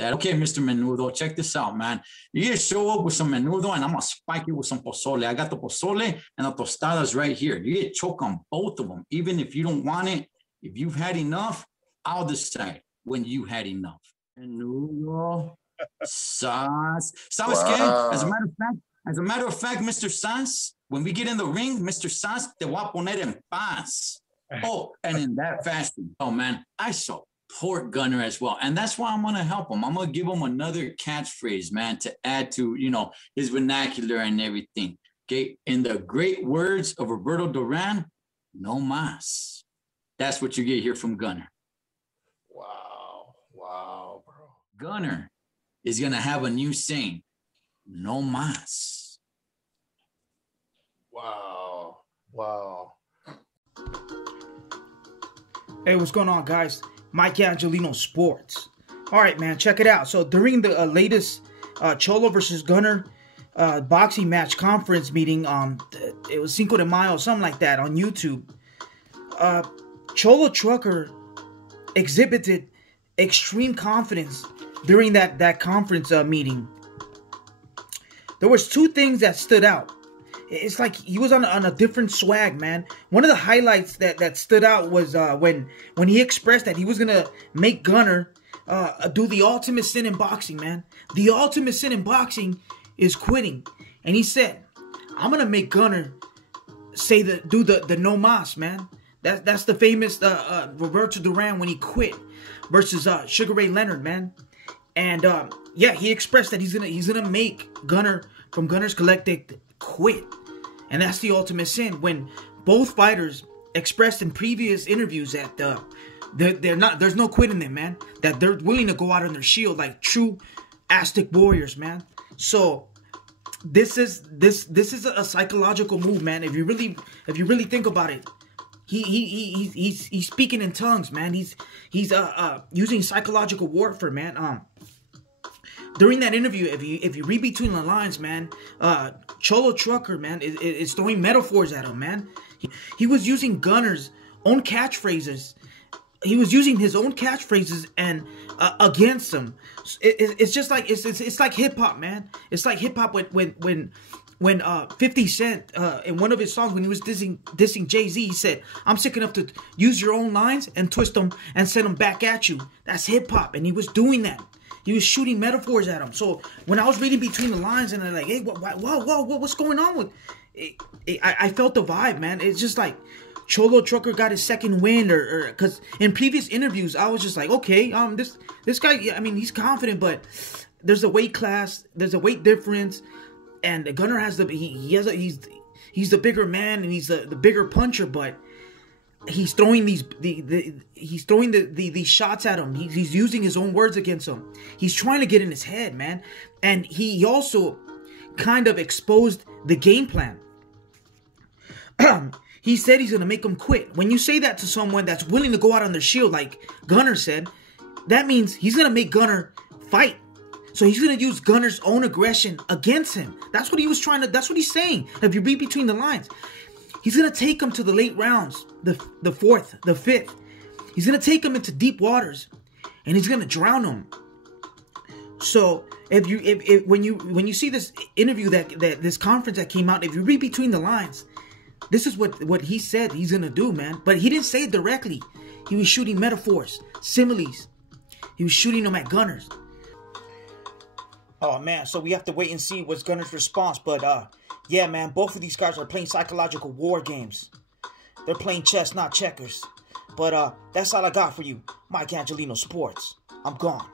that, okay, Mr. Menudo, check this out, man. You just show up with some menudo and I'm going to spike you with some pozole. I got the pozole and the tostadas right here. You get choke on both of them. Even if you don't want it, if you've had enough, I'll decide when you had enough. Menudo, sauce. ¿Sabes qué? As a matter of fact, Mr. Sans, when we get in the ring, Mr. Sans, te voy a poner en paz. Oh, and in that fashion, oh man, I support Gunner as well. And that's why I'm going to help him. I'm going to give him another catchphrase, man, to add to, you know, his vernacular and everything. Okay. In the great words of Roberto Duran, no mas. That's what you get here from Gunner. Wow. Wow, bro. Gunner is going to have a new saying. No mas. Wow. Wow. Hey, what's going on, guys? Mike Angelino Sports. All right, man, check it out. So during the latest Cholo versus Gunner boxing match conference meeting, it was Cinco de Mayo, something like that, on YouTube. Cholo Trucker exhibited extreme confidence during that conference meeting. There was two things that stood out. It's like he was on a different swag, man. One of the highlights that stood out was when he expressed that he was gonna make Gunner do the ultimate sin in boxing, man. The ultimate sin in boxing is quitting, and he said, "I'm gonna make Gunner do the no mas, man." That's the famous Roberto Duran when he quit versus Sugar Ray Leonard, man. And yeah, he expressed that he's gonna make Gunner from Gunner's Collective quit, and that's the ultimate sin. When both fighters expressed in previous interviews that there's no quit in them, man. That they're willing to go out on their shield like true Aztec warriors, man. So this is a psychological move, man. If you really think about it. He's speaking in tongues, man. He's using psychological warfare, man. During that interview, if you read between the lines, man, Cholo Trucker, man, is throwing metaphors at him, man. He was using Gunner's own catchphrases. He was using his own catchphrases and against him. It's just like it's like hip hop, man. It's like hip hop when 50 Cent, in one of his songs, when he was dissing Jay-Z, he said, "I'm sick enough to use your own lines and twist them and send them back at you." That's hip-hop, and he was doing that. He was shooting metaphors at him. So when I was reading between the lines, and I'm like, hey, what's going on with it? I felt the vibe, man. It's just like Cholo Trucker got his second win, or because in previous interviews, I was just like, okay, this guy, I mean, he's confident, but there's a weight class, there's a weight difference. And the Gunner has he's the bigger man, and he's the bigger puncher, but he's throwing these shots at him. He's using his own words against him. He's trying to get in his head, man. And he also kind of exposed the game plan. He said he's gonna make him quit. When you say that to someone that's willing to go out on their shield, like Gunner said, that means he's gonna make Gunner fight. So he's going to use Gunner's own aggression against him. That's what he was trying to, that's what he's saying. If you read between the lines, he's going to take him to the late rounds, the fourth, the fifth. He's going to take him into deep waters, and he's going to drown him. So when you see this interview, that this conference that came out, if you read between the lines, this is what he said he's going to do, man. But he didn't say it directly. He was shooting metaphors, similes. He was shooting them at Gunner's. Oh, man, so we have to wait and see what's Gunner's response. But, yeah, man, both of these guys are playing psychological war games. They're playing chess, not checkers. But that's all I got for you. Mike Angelino Sports. I'm gone.